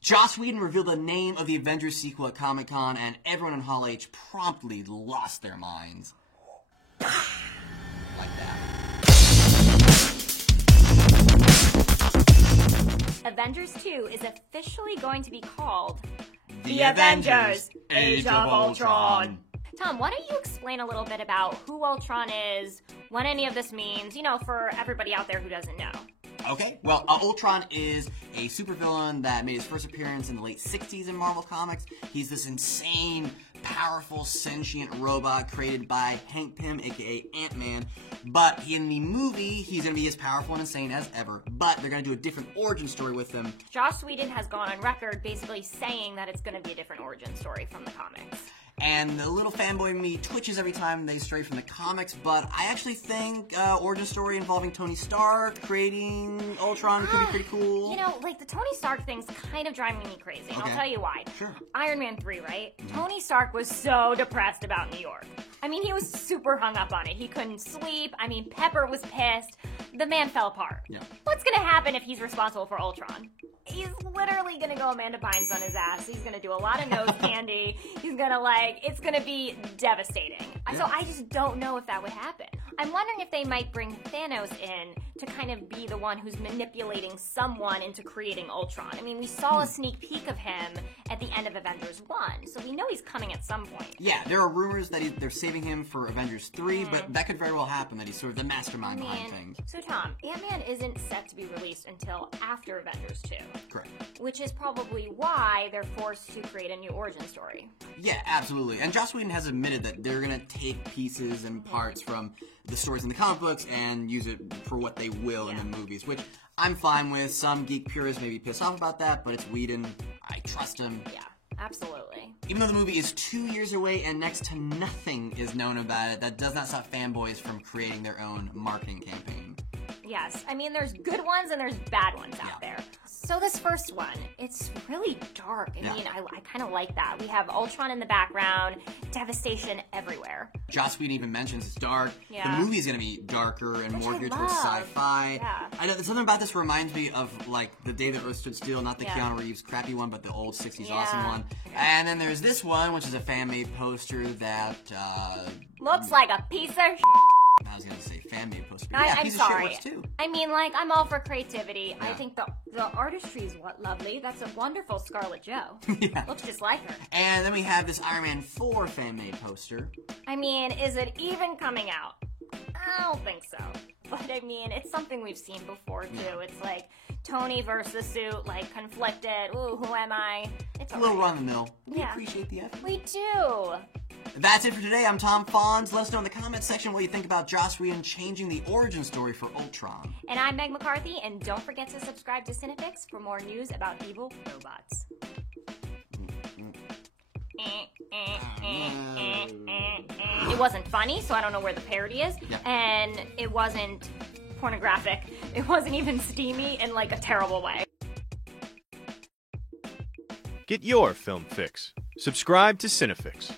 Joss Whedon revealed the name of the Avengers sequel at Comic-Con, and everyone in Hall H promptly lost their minds. Like that. Avengers 2 is officially going to be called The Avengers Age of Ultron. Tom, why don't you explain a little bit about who Ultron is, what any of this means, for everybody out there who doesn't know. Okay, well, Ultron is a supervillain that made his first appearance in the late 60s in Marvel Comics. He's this insane, powerful, sentient robot created by Hank Pym, aka Ant-Man. But in the movie, he's going to be as powerful and insane as ever. But they're going to do a different origin story with him. Joss Whedon has gone on record basically saying that it's going to be a different origin story from the comics. And the little fanboy in me twitches every time they stray from the comics, but I actually think origin story involving Tony Stark creating Ultron could be pretty cool. The Tony Stark thing's kind of driving me crazy, and I'll tell you why. Sure. Iron Man 3, right? Mm-hmm. Tony Stark was so depressed about New York. He was super hung up on it. He couldn't sleep. Pepper was pissed. The man fell apart. Yeah. What's gonna happen if he's responsible for Ultron? He's literally gonna go Amanda Bynes on his ass. He's gonna do a lot of nose candy. He's gonna it's gonna be devastating. Yeah. So I just don't know if that would happen. I'm wondering if they might bring Thanos in to kind of be the one who's manipulating someone into creating Ultron. We saw a sneak peek of him at the end of Avengers 1, so we know he's coming at some point. Yeah, there are rumors that they're saving him for Avengers 3, but that could very well happen, that he's sort of the mastermind behind things. So Tom, Ant-Man isn't set to be released until after Avengers 2. Correct. Which is probably why they're forced to create a new origin story. Yeah, absolutely. And Joss Whedon has admitted that they're going to take pieces and parts from the stories in the comic books and use it for what they will in the movies, which I'm fine with. Some geek purists may be pissed off about that, but it's Whedon. I trust him. Yeah, absolutely. Even though the movie is 2 years away and next to nothing is known about it, that does not stop fanboys from creating their own marketing campaign. Yes, there's good ones and there's bad ones out there. So this first one, it's really dark. I kind of like that. We have Ultron in the background, devastation everywhere. Joss Whedon even mentions it's dark. Yeah. The movie is going to be darker and more geared towards sci-fi. Yeah. I know something about this reminds me of The Day That Earth Stood Still, not the Keanu Reeves crappy one, but the old 60s awesome one. And then there's this one, which is a fan-made poster that looks like a piece of shit. I was going to say fan-made poster. I'm piece sorry. of shit works too. I'm all for creativity. Yeah. I think the artistry is lovely. That's a wonderful Scarlett Jo. Yeah. Looks just like her. And then we have this Iron Man 4 fan-made poster. Is it even coming out? I don't think so. But it's something we've seen before too. Yeah. It's like Tony versus suit, conflicted. Ooh, who am I? It's a little run-of-the-mill. We Yeah. appreciate the effort. We do. That's it for today. I'm Tom Fonz. Let us know in the comments section what you think about Joss Whedon changing the origin story for Ultron. And I'm Meg McCarthy, and don't forget to subscribe to Cinefix for more news about evil robots. It wasn't funny, so I don't know where the parody is. Yeah. And it wasn't pornographic. It wasn't even steamy in a terrible way. Get your film fix. Subscribe to Cinefix.